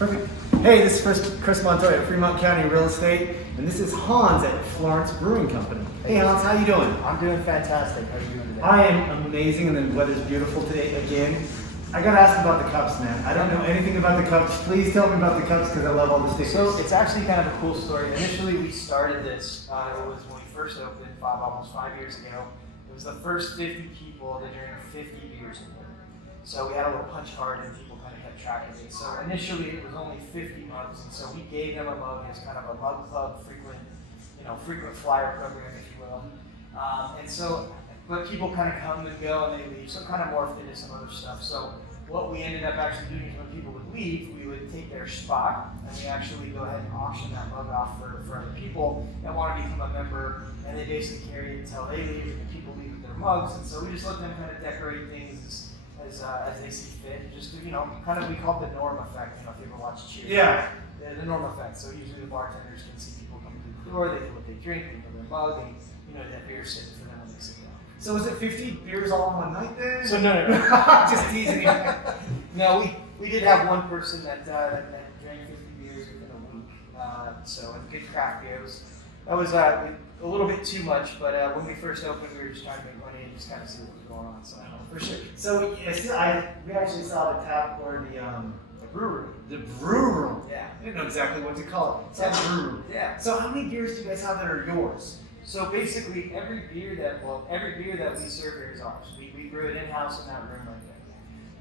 Perfect. Hey, this is Chris Montoya at Fremont County Real Estate, and this is Hans at Florence Brewing Company. Hey Hans, how you doing? I'm doing fantastic. How are you doing today? I am amazing, and the weather's beautiful today again. I gotta ask about the cups, man. I don't know anything about the cups. Please tell me about the cups because I love all the stickers. So it's actually kind of a cool story. Initially, we started this. It was when we first opened almost 5 years ago. It was the first 50 people that drank 50 beers in there. So we had a little punch card, and people kind of kept track of it. So initially, it was only 50 mugs, and so we gave them a mug as kind of a mug club, frequent flyer program, if you will. But people kind of come and go, and they leave. So it kind of morphed into some other stuff. So what we ended up actually doing is when people would leave, we would take their spot, and we actually go ahead and auction that mug off for other people that want to become a member, and they basically carry it until they leave, and the people leave with their mugs. And so we just let them kind of decorate things as they see fit, just to, kind of, we call it the norm effect, if you ever watch Cheers. Yeah. The norm effect. So usually the bartenders can see people coming through the door, they know what they drink, they know their mug, and that beer sitting for them when they sit down. So was it 50 beers all in one night then? So no. Just teasing you. No, we did have one person that drank 50 beers within a week. So a good craft beer. That was a little bit too much, but when we first opened, we were just trying to make money and just kind of see what was going on. So For sure. So we actually saw the tap or the brew room. The brew room. Yeah. I didn't know exactly what to call it. It's a brew room. Yeah. So how many beers do you guys have that are yours? So basically, every beer that we serve here is ours. We brew it in-house in that room right there.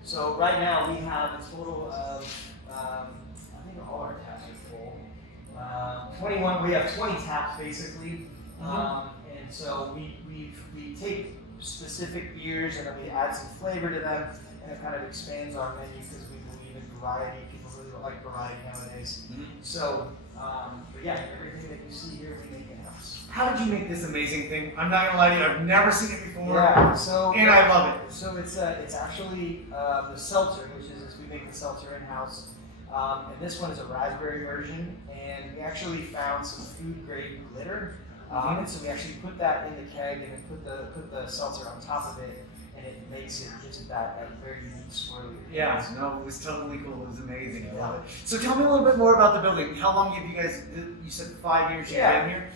So right now we have a total of, I think all our taps are full. 21. We have 20 taps basically, and so we take specific beers and then we add some flavor to them, and it kind of expands our menu because we believe in variety. People really like variety nowadays. So, but yeah, everything that you see here we make in-house. How did you make this amazing thing? I'm not gonna lie to you, I've never seen it before. Yeah, and I love it. So it's actually the seltzer, which is we make the seltzer in-house. And this one is a raspberry version, and we actually found some food-grade glitter. And so we actually put that in the keg and then put the seltzer on top of it, and it makes it just that very unique swirly. Yeah, no, it was totally cool. It was amazing. I love it. So tell me a little bit more about the building. How long have you guys? You said 5 years you've been here.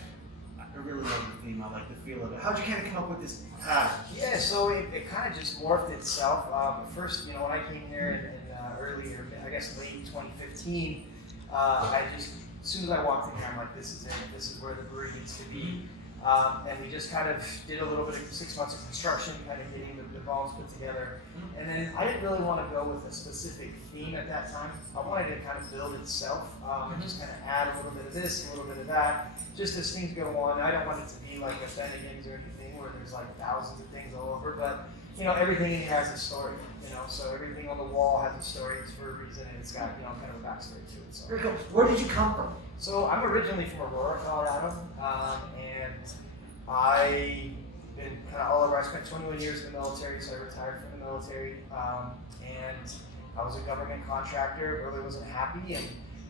I really love the theme. I like the feel of it. How'd you kind of come up with this pattern? Yeah, so it kind of just morphed itself. First, when I came here in earlier, I guess late 2015, as soon as I walked in here, I'm like, this is it. This is where the brewery needs to be. And we just kind of did a little bit of 6 months of construction, kind of getting the bones put together. And then I didn't really want to go with a specific theme at that time. I wanted to kind of build itself and just kind of add a little bit of this, a little bit of that, just as things go on. I don't want it to be like a Bennigan's or anything where there's like thousands of things all over, but everything in here has a story. So everything on the wall has a story. It's for a reason, and it's got kind of a backstory to it. So. Very cool. Where did you come from? So I'm originally from Aurora, Colorado, and I've been kind of all over. I spent 21 years in the military, so I retired from the military, and I was a government contractor. Really wasn't happy, and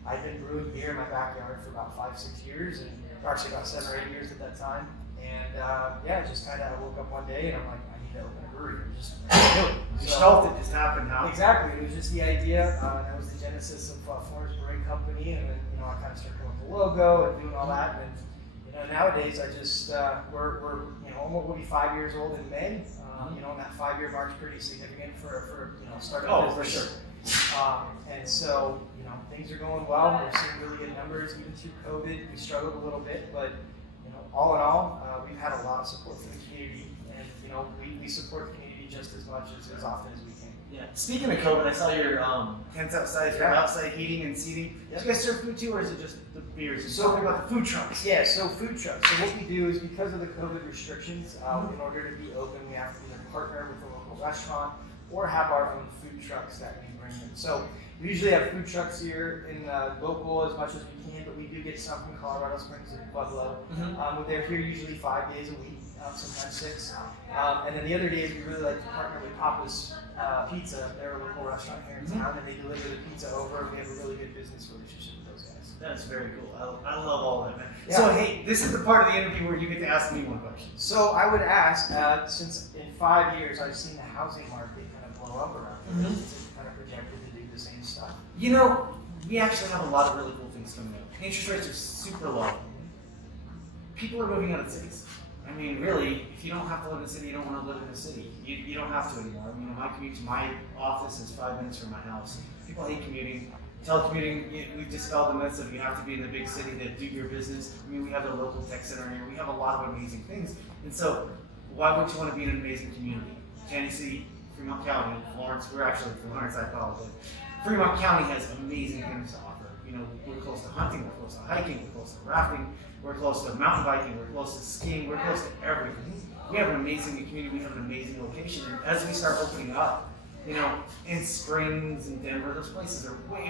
I'd been brewing beer in my backyard for about 5-6 years, and actually about 7 or 8 years at that time. And just kind of I woke up one day and I'm like, I need to open a brewery. You felt it just happened, huh? Exactly. It was just the idea. That was the genesis of Florence Brewing Company, and then I kind of started coming up with the logo and doing all that. And nowadays I just we're almost will be 5 years old in May. And that 5-year mark's pretty significant for starting a business. For sure. And so things are going well. We're seeing really good numbers. Even through COVID, we struggled a little bit, but all in all, we've had a lot of support from the community, and we support the community just as much as often as we can. Yeah. Speaking of COVID, I saw your tents outside, your outside heating and seating. Yep. Do you guys serve food too, or is it just the beers? So talk about the food trucks. Yeah, so food trucks. So what we do is because of the COVID restrictions, in order to be open, we have to either partner with a local restaurant or have our own food trucks that we bring in. So we usually have food trucks here in local as much as we can, but we do get some from Colorado Springs and Pueblo. They're here usually 5 days a week, sometimes 6. And then the other days we really like to partner with Papa's Pizza. They're a local restaurant here in town, and they deliver the pizza over. We have a really good business relationship with those guys. That's very cool. I love all that, man. Yeah. So hey, this is the part of the interview where you get to ask me one question. So I would ask, since in 5 years I've seen the housing market kind of blow up around here, it's kind of projected to do the same stuff. we actually have a lot of really cool things coming up. Interest rates are super low. People are moving out of cities. I mean, really, if you don't have to live in a city, you don't want to live in a city. You don't have to anymore. I mean, my commute to my office is 5 minutes from my house. People hate commuting. Telecommuting, we've dispelled the myths of you have to be in the big city to do your business. I mean, we have the local tech center here. We have a lot of amazing things. And so, why would you want to be in an amazing community? Kansas City, Fremont County, Florence, we're actually from Florence, I apologize. Fremont County has amazing things to offer. You know, we're close to hunting, we're close to hiking, we're close to rafting, we're close to mountain biking, we're close to skiing, we're close to everything. We have an amazing community, we have an amazing location. And as we start opening up, you know, in Springs and Denver, those places are way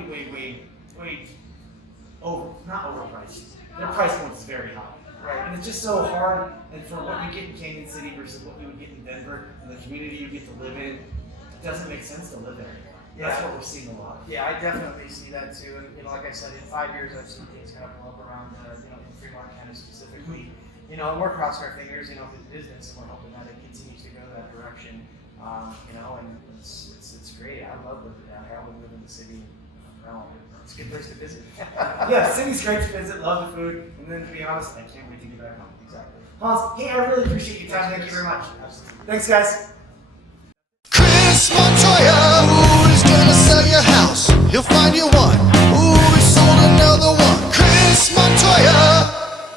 not overpriced. Their price point is very high. Right. And it's just so hard, and for what you get in Canyon City versus what you would get in Denver, and the community you get to live in, it doesn't make sense to live there. Yeah. That's what we're seeing a lot. Yeah, I definitely see that too. And you know, like I said, in 5 years, I've seen things kind of blow up around, you know, in Fremont County specifically. You know, and we're crossing our fingers, you know, for the business, and we're hoping that it continues to go that direction. You know, and it's great. I love living down here. I would live in the city. It's a good place to visit. Yeah, city's great to visit. Love the food, and then to be honest, I can't wait to get back home. Exactly. Hans, hey, I really appreciate your time. Thank you very much. Absolutely. Thanks, guys. Chris Montoya, who's gonna sell your house? He'll find you one.